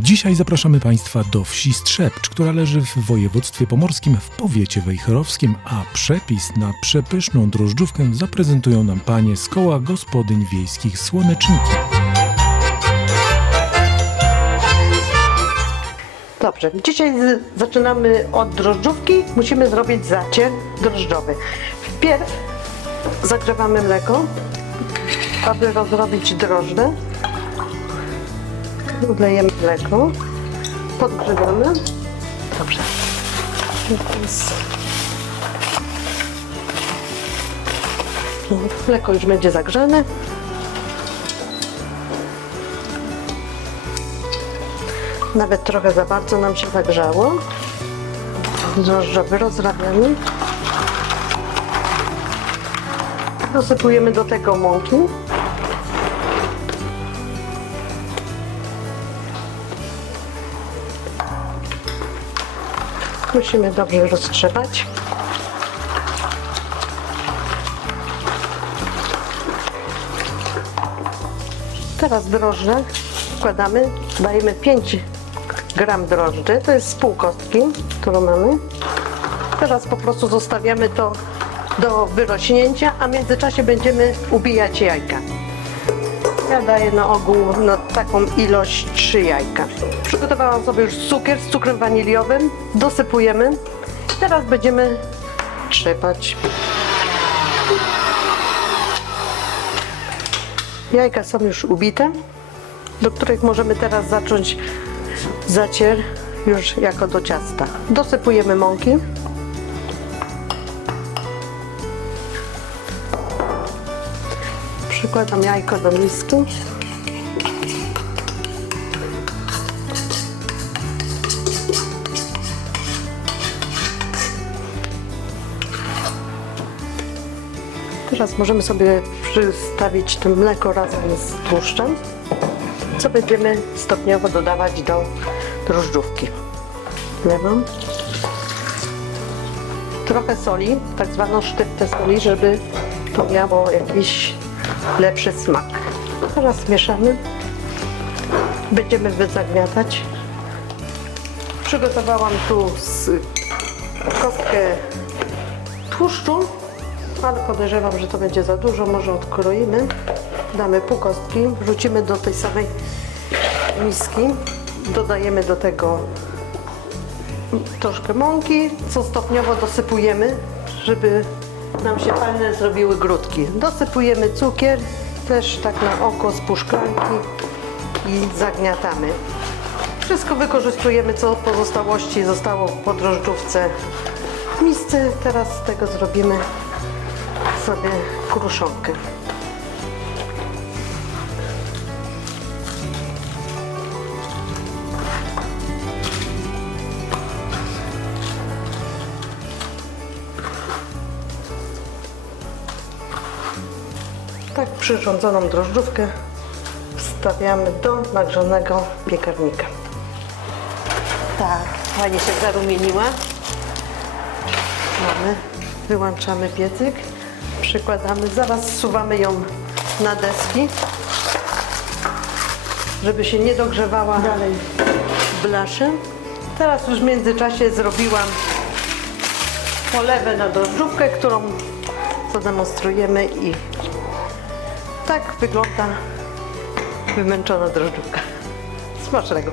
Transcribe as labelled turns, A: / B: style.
A: Dzisiaj zapraszamy Państwa do wsi Strzepcz, która leży w województwie pomorskim w powiecie wejherowskim, a przepis na przepyszną drożdżówkę zaprezentują nam panie z koła gospodyń wiejskich Słoneczniki.
B: Dobrze, dzisiaj z, zaczynamy od drożdżówki. Musimy zrobić zacier drożdżowy. Wpierw zagrzewamy mleko, aby rozrobić drożdże. Wlejemy mleko, podgrzewamy. Dobrze. Mleko już będzie zagrzane. Nawet trochę za bardzo nam się zagrzało. Drożdżowy rozrabiamy. Dosypujemy do tego mąki. Musimy dobrze roztrzepać. Teraz drożdże wkładamy, dajemy 5 gram drożdży, to jest z pół kostki, którą mamy. Teraz po prostu zostawiamy to do wyrośnięcia, a w międzyczasie będziemy ubijać jajka. Ja daję na ogół na taką ilość 3 jajka. Przygotowałam sobie już cukier z cukrem waniliowym, dosypujemy. Teraz będziemy trzepać. Jajka są już ubite, do których możemy teraz zacząć zacier już jako do ciasta. Dosypujemy mąki. Przykładam jajko do miski. Teraz możemy sobie przystawić to mleko razem z tłuszczem, co będziemy stopniowo dodawać do drożdżówki. Wlewam. Trochę soli, tak zwaną sztyptę soli, żeby to miało jakiś lepszy smak. Teraz mieszamy. Będziemy wyzagniatać. Przygotowałam tu kostkę tłuszczu, ale podejrzewam, że to będzie za dużo. Może odkroimy. Damy pół kostki, wrzucimy do tej samej miski. Dodajemy do tego troszkę mąki, co stopniowo dosypujemy, żeby nam się fajne zrobiły grudki. Dosypujemy cukier, też tak na oko z puszklanki i zagniatamy. Wszystko wykorzystujemy, co pozostałości zostało po drożdżówce w misce. Teraz z tego zrobimy sobie kruszonkę. Tak przyrządzoną drożdżówkę wstawiamy do nagrzanego piekarnika. Tak, fajnie się zarumieniła. Mamy, wyłączamy piecyk, przykładamy, zaraz zsuwamy ją na deski, żeby się nie dogrzewała dalej blasze. Teraz już w międzyczasie zrobiłam polewę na drożdżówkę, którą zademonstrujemy i tak wygląda wymęczona drożdżówka. Smacznego!